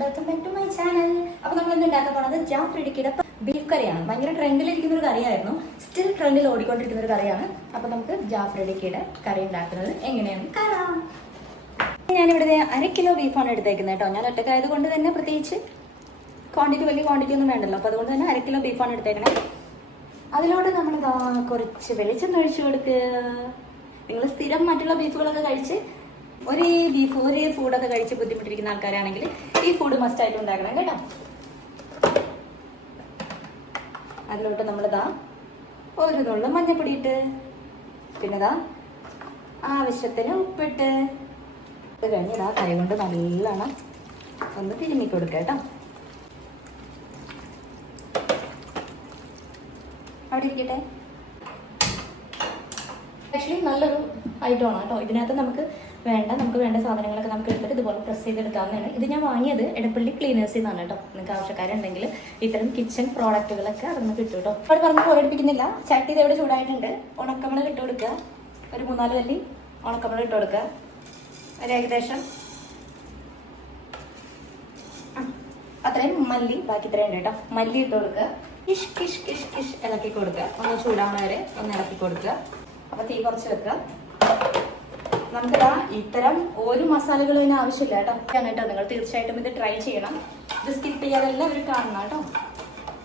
Welcome back to my channel. അപ്പോൾ നമ്മൾ ഇന്ന് ഉണ്ടാക്കാൻ പോകുന്നത് ജാഫ്രിഡിക്കയുടെ ബീഫ് കറിയാണ്. ഭയങ്കര ട്രെൻഡിലിരിക്കുന്ന ഒരു കറിയായിരുന്നു, സ്റ്റിൽ ട്രെൻഡിൽ ഓടിക്കൊണ്ടിരിക്കുന്ന ഒരു കറിയാണ്. അപ്പോൾ നമുക്ക് ജാഫ്രിഡിക്കയുടെ കറി ഉണ്ടാക്കുന്നത് എങ്ങനെയാണ് കാണാം. ഞാനിവിടെ 1/2 കിലോ ബീഫാണ് എടുത്തേക്കുന്നത് കേട്ടോ. ഞാൻ ഒറ്റക്കായത് കൊണ്ട് തന്നെ പ്രത്യേകിച്ച് വലിയ ക്വാണ്ടിറ്റി ഒന്നും വേണ്ടല്ലോ. അപ്പോൾ അതുകൊണ്ട് തന്നെ 1/2 കിലോ ബീഫാണ് എടുത്തേക്കണേ. അതിലോട്ട് നമ്മൾ കുറച്ച് വെളിച്ചെണ്ണ ഒഴിച്ചു കൊടുക്കുക. നിങ്ങൾ സ്ഥിരം മറ്റുള്ള ബീഫുകളൊക്കെ കഴിച്ച് ഒരേ ഫുഡൊക്കെ കഴിച്ച് ബുദ്ധിമുട്ടിരിക്കുന്ന ആൾക്കാരാണെങ്കിൽ ഈ ഫുഡ് മസ്റ്റായിട്ട് ഉണ്ടാക്കണം കേട്ടോ. അതിലോട്ട് നമ്മളിതാ ഒരു നുള്ളു മഞ്ഞപ്പൊടി ഇട്ട്, പിന്നെ ആവശ്യത്തിന് ഉപ്പിട്ട് കഴിഞ്ഞിടാ കൈ കൊണ്ട് നല്ലോണം ഒന്ന് തിരുമ്മി കൊടുക്കുക കേട്ടോ. അവിടെ ഇരിക്കട്ടെ. ആക്ച്വലി നല്ലൊരു ഐറ്റമാണ് കേട്ടോ. ഇതിനകത്ത് നമുക്ക് വേണ്ട സാധനങ്ങളൊക്കെ നമുക്ക് എടുത്തിട്ട് ഇതുപോലെ പ്രസ് ചെയ്തെടുക്കാവുന്നതാണ്. ഇത് ഞാൻ വാങ്ങിയത് എടപ്പള്ളി ക്ലീനേഴ്സിൽ നിന്നാണ് കേട്ടോ. നിങ്ങൾക്ക് ആവശ്യക്കാരുണ്ടെങ്കിൽ ഇത്തരം കിച്ചൺ പ്രോഡക്റ്റുകളൊക്കെ അതൊന്ന് കിട്ടും കേട്ടോ. അവിടെ പറഞ്ഞ് പോരടിപ്പിക്കുന്നില്ല. ചട്ടി ഇതെവിടെ ചൂടായിട്ടുണ്ട്. ഉണക്കമുളക് ഇട്ട് കൊടുക്കുക. ഒരു 3-4 വല്ലി ഉണക്കമുളക് ഇട്ട് കൊടുക്കുക. ഒരു ഏകദേശം അത്രയും മല്ലി, ബാക്കി ഇത്രയും ഉണ്ട് കേട്ടോ. മല്ലി ഇട്ട് കൊടുക്കുക. കിഷ് കിഷ് കിഷ് കിഷ് ഇളക്കി കൊടുക്കുക. ഒന്ന് ചൂടാവുന്ന വരെ ഒന്ന് ഇളക്കി കൊടുക്കുക. അപ്പോൾ തീ കുറച്ച് വെക്കുക. നമുക്കിതാ ഇത്തരം ഒരു മസാലകളും ഇതിന് ആവശ്യമില്ല കേട്ടോ. കേട്ടോ, നിങ്ങൾ തീർച്ചയായിട്ടും ഇത് ട്രൈ ചെയ്യണം. ഇത് സ്കിപ്പ് ചെയ്യാതെ എല്ലാവരും കാണണം കേട്ടോ.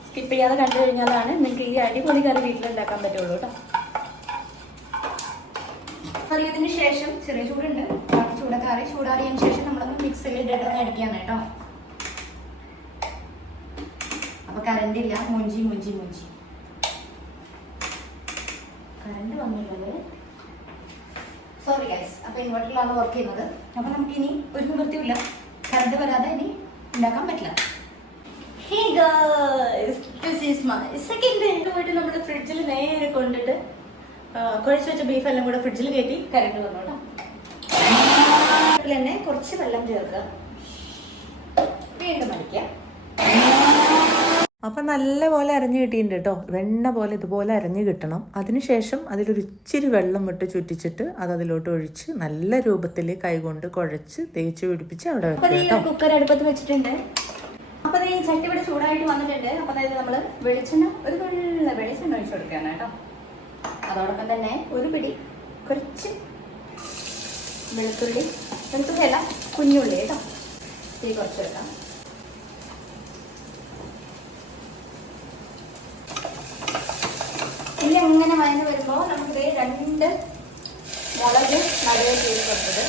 സ്കിപ്പ് ചെയ്യാതെ കണ്ടു കഴിഞ്ഞാലാണ് നിങ്ങൾക്ക് ഈ അടിപൊളി കറി വീട്ടിലുണ്ടാക്കാൻ പറ്റുള്ളൂ കേട്ടോ. കറിയതിന് ശേഷം ചെറിയ ചൂടുണ്ട്, ചൂടാറിയതിന് ശേഷം നമ്മളൊന്ന് മിക്സിയിലിട്ടിട്ട് അടിക്കുകയാണ് കേട്ടോ. അപ്പൊ കറണ്ട് ഇല്ല, മുഞ്ചി കറണ്ട് വന്നില്ലത്, സോറി ഗൈസ്. അപ്പൊ ഇൻവെർട്ടറിലാണ് വർക്ക് ചെയ്യുന്നത്. അപ്പൊ നമുക്കിനി ഒരു നിവൃത്തിയില്ല, കറണ്ട് വരാതെ ഇനി ഉണ്ടാക്കാൻ പറ്റില്ല. Hey guys, this is my second. പോയിട്ട് നമ്മുടെ ഫ്രിഡ്ജിൽ നേരെ കൊണ്ടിട്ട് കുഴച്ച് വെച്ച ബീഫ് എല്ലാം കൂടെ ഫ്രിഡ്ജിൽ കയറ്റി കറണ്ട് വന്നു കേട്ടോ. അതിൽ തന്നെ കുറച്ച് വെള്ളം ചേർക്കുക, വീണ്ടും അടിക്കുക. അപ്പം നല്ലപോലെ അരഞ്ഞു കിട്ടിയിട്ടുണ്ട് കേട്ടോ. വെണ്ണ പോലെ ഇതുപോലെ അരഞ്ഞു കിട്ടണം. അതിനുശേഷം അതിലൊരു ഇച്ചിരി വെള്ളം വിട്ട് ചുറ്റിച്ചിട്ട് അത് അതിലോട്ട് ഒഴിച്ച് നല്ല രൂപത്തിൽ കൈകൊണ്ട് കുഴച്ച് തേച്ച് പിടിപ്പിച്ച് അവിടെ വെക്കാം. കുക്കർ അടുപ്പത്ത് വെച്ചിട്ടുണ്ട്. അപ്പൊ ഈ ചട്ടി ഇവിടെ ചൂടായിട്ട് വന്നിട്ടുണ്ട്. അപ്പൊ അതായത് നമ്മള് വെളിച്ചെണ്ണ ഒഴിച്ചു കൊടുക്കുകയാണ് കേട്ടോ. അതോടൊപ്പം തന്നെ ഒരു പിടി കുറച്ച് വെളുത്തുള്ളിയല്ല, കുഞ്ഞുള്ളി കേട്ടോ. തീ കുറച്ച് വെക്കാം. ഇനി അങ്ങനെ വഴന്ന് വരുമ്പോൾ നമുക്ക് 2 മുളക് നടുവേ ചെയ്ത് കൊടുത്തത്,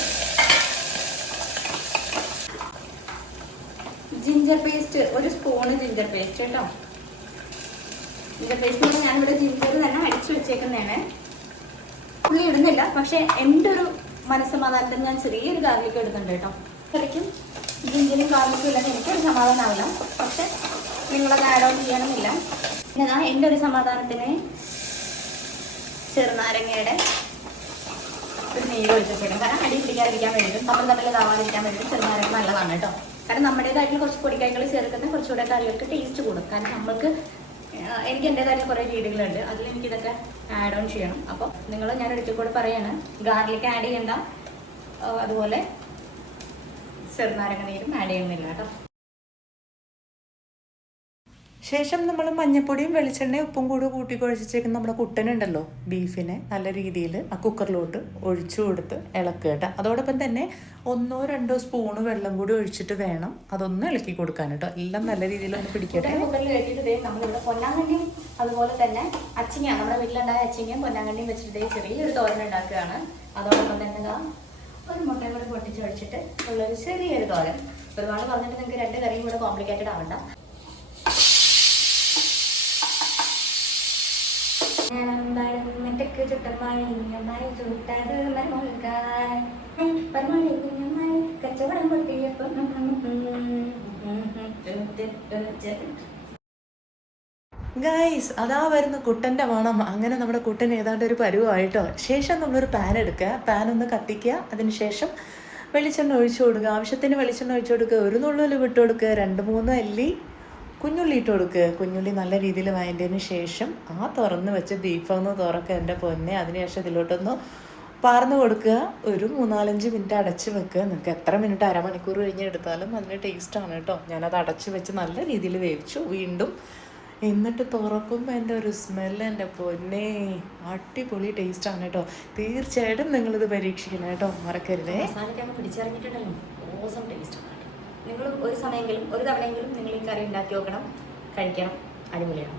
ginger paste 1 spoon ginger paste കേട്ടോ. ജിഞ്ചർ പേസ്റ്റ് ഞാനിവിടെ ജിഞ്ചർ തന്നെ അടിച്ചു വെച്ചേക്കുന്നതാണ്. പുള്ളി ഇടുന്നില്ല, പക്ഷെ എൻ്റെ ഒരു മനസ്സമാധാനത്തിന് ഞാൻ ചെറിയൊരു ഗാർലിക്ക് ഇടുന്നുണ്ട് കേട്ടോ. ശരിക്കും ജിഞ്ചറും ഗാർലിക്കും ഇല്ലെങ്കിൽ എനിക്കൊരു സമാധാനമാവില്ല, പക്ഷെ നിങ്ങളത് ആഡ് ഓൺ ചെയ്യണമെന്നില്ല. പിന്നെ എൻ്റെ ഒരു സമാധാനത്തിന് ചെറുനാരങ്ങയുടെ ഒരു നീര് ഒഴിച്ച് വെച്ചേക്കണം. കാരണം അടി പിടിക്കാതിരിക്കാൻ വേണ്ടിയിട്ടും തമ്മിൽ ഇതാവാതിരിക്കാൻ വേണ്ടിയിട്ടും ചെറുനാരങ്ങ നല്ലതാണ് കേട്ടോ. കാരണം നമ്മുടേതായിട്ടുള്ള കുറച്ച് പൊടിക്കൈകൾ ചേർക്കുന്ന കുറച്ചുകൂടെ കറികൾക്ക് ടേസ്റ്റ് കൂടും. കാരണം നമുക്ക് എനിക്ക് എൻ്റെതായിട്ടുള്ള കുറേ രീതികളുണ്ട്, അതിൽ എനിക്കിതൊക്കെ ആഡ് ഓൺ ചെയ്യണം. അപ്പോൾ ഞാൻ ഒരിക്കൽ കൂടെ പറയാണ്, ഗാർലിക്ക് ആഡ് ചെയ്യണ്ട, അതുപോലെ ചെറുനാരങ്ങ നീരും ആഡ് ചെയ്യുന്നില്ല കേട്ടോ. ശേഷം നമ്മൾ മഞ്ഞപ്പൊടിയും വെളിച്ചെണ്ണയും ഉപ്പും കൂടി കൂട്ടി കുഴച്ചേക്കുന്ന നമ്മുടെ കുട്ടനുണ്ടല്ലോ, ബീഫിനെ നല്ല രീതിയിൽ ആ കുക്കറിലോട്ട് ഒഴിച്ചു കൊടുത്ത് ഇളക്കുക കേട്ടോ. അതോടൊപ്പം തന്നെ 1-2 സ്പൂണ് വെള്ളം കൂടി ഒഴിച്ചിട്ട് വേണം അതൊന്ന് ഇളക്കി കൊടുക്കാൻ കേട്ടോ. എല്ലാം നല്ല രീതിയിൽ ഒന്ന് പിടിക്കട്ടെ. കുക്കറിൽ കയറ്റിയിട്ട് നമ്മളിവിടെ പൊന്നാങ്കണ്ണിയും അതുപോലെ തന്നെ അച്ചിങ്ങ, നമ്മുടെ വീട്ടിലുണ്ടായ അച്ചിങ്ങയും പൊന്നാങ്കണ്ണിയും വെച്ചിട്ട് ചെറിയൊരു തോരൻ ഉണ്ടാക്കുകയാണ്. അതോടൊപ്പം തന്നെ ഒരു മുട്ടയും കൂടി പൊട്ടിച്ച് ഒഴിച്ചിട്ട് ഉള്ളൊരു ചെറിയൊരു തോരൻ. ഒരുപാട് പറഞ്ഞിട്ട് നിങ്ങൾക്ക് 2 കറിയും കൂടെ കോംപ്ലിക്കേറ്റഡ് ആവണ്ട. ഗൈസ്, അതാ വരുന്ന കുട്ടൻ്റെ മണം. അങ്ങനെ നമ്മുടെ കുട്ടൻ ഏതാണ്ട് ഒരു പരുവായിട്ടോ. ശേഷം നമ്മളൊരു പാൻ എടുക്കുക, പാൻ ഒന്ന് കത്തിക്കുക. അതിനുശേഷം വെളിച്ചെണ്ണ ഒഴിച്ചു കൊടുക്കുക. ആവശ്യത്തിന് വെളിച്ചെണ്ണ ഒഴിച്ചു കൊടുക്കുക. 1 നുള്ളിൽ വിട്ട് കൊടുക്കുക. 2-3 അല്ലി കുഞ്ഞുള്ളി ഇട്ട് കൊടുക്കുക. കുഞ്ഞുള്ളി നല്ല രീതിയിൽ വഴറ്റിയതിന് ശേഷം തുറന്ന് വെച്ച് ബീഫൊന്ന് തുറക്കുക എൻ്റെ പൊന്നെ. അതിനുശേഷം ഇതിലോട്ടൊന്ന് പാർന്ന് കൊടുക്കുക. ഒരു 3-4-5 മിനിറ്റ് അടച്ച് വെക്കുക. നിങ്ങൾക്ക് എത്ര മിനിറ്റ് അരമണിക്കൂർ കഴിഞ്ഞ് എടുത്താലും അതിന് ടേസ്റ്റാണ് കേട്ടോ. ഞാനത് അടച്ച് വെച്ച് നല്ല രീതിയിൽ വേവിച്ചു വീണ്ടും. എന്നിട്ട് തുറക്കുമ്പോൾ എൻ്റെ ഒരു സ്മെല്ല്, എൻ്റെ പൊന്നേ, അടിപൊളി ടേസ്റ്റാണ് കേട്ടോ. തീർച്ചയായിട്ടും നിങ്ങളിത് പരീക്ഷിക്കണം കേട്ടോ, മറക്കരുതേ. മസാലയ്ക്ക് പിടിച്ചിറങ്ങിയിട്ടുണ്ടല്ലോ, ഓസം ടേസ്റ്റാണ്. നിങ്ങൾ ഒരു സമയമെങ്കിലും ഒരു തവണയെങ്കിലും നിങ്ങൾ ഈ കറി ഉണ്ടാക്കി നോക്കണം, കഴിക്കണം, അടിപൊളിയാണ്.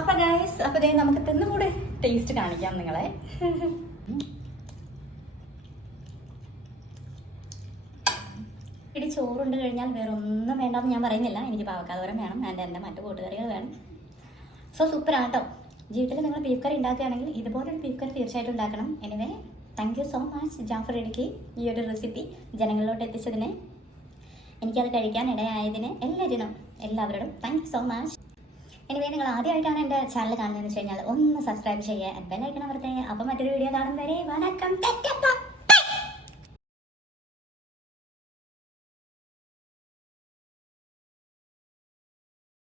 അപ്പൊ ഗൈസ്, അപ്പൊ ദേ നമുക്ക് തിന്നുകൂടെ ടേസ്റ്റ് കാണിക്കാം നിങ്ങളെ. ഇടി ചോറുണ്ട് കഴിഞ്ഞാൽ വേറെ ഒന്നും വേണ്ടെന്ന് ഞാൻ പറയുന്നില്ല. എനിക്ക് പാവക്കാതോരം വേണം, എൻ്റെ മറ്റു കൂട്ടുകറികൾ വേണം. സോ സൂപ്പറാണ് കേട്ടോ. ജീവിതത്തിൽ നിങ്ങൾ ബീഫ് കറി ഉണ്ടാക്കുകയാണെങ്കിൽ ഇതുപോലൊരു ബീഫ് കറി തീർച്ചയായിട്ടും ഉണ്ടാക്കണം. Anyway, thank you so much Jafar Idukki, ഈ ഒരു റെസിപ്പി ജനങ്ങളിലോട്ട് എത്തിച്ചതിന്, എനിക്കത് കഴിക്കാൻ ഇടയായതിന് എല്ലാവരോടും thank you so much. Anyway, നിങ്ങൾ ആദ്യമായിട്ടാണ് എൻ്റെ ചാനൽ കാണുന്നതെന്ന് വെച്ച് കഴിഞ്ഞാൽ ഒന്ന് സബ്സ്ക്രൈബ് ചെയ്യുക, ബെൽ ഐക്കൺ അമർത്തുക. അപ്പോൾ മറ്റൊരു വീഡിയോ കാണും വരെ വണക്കം.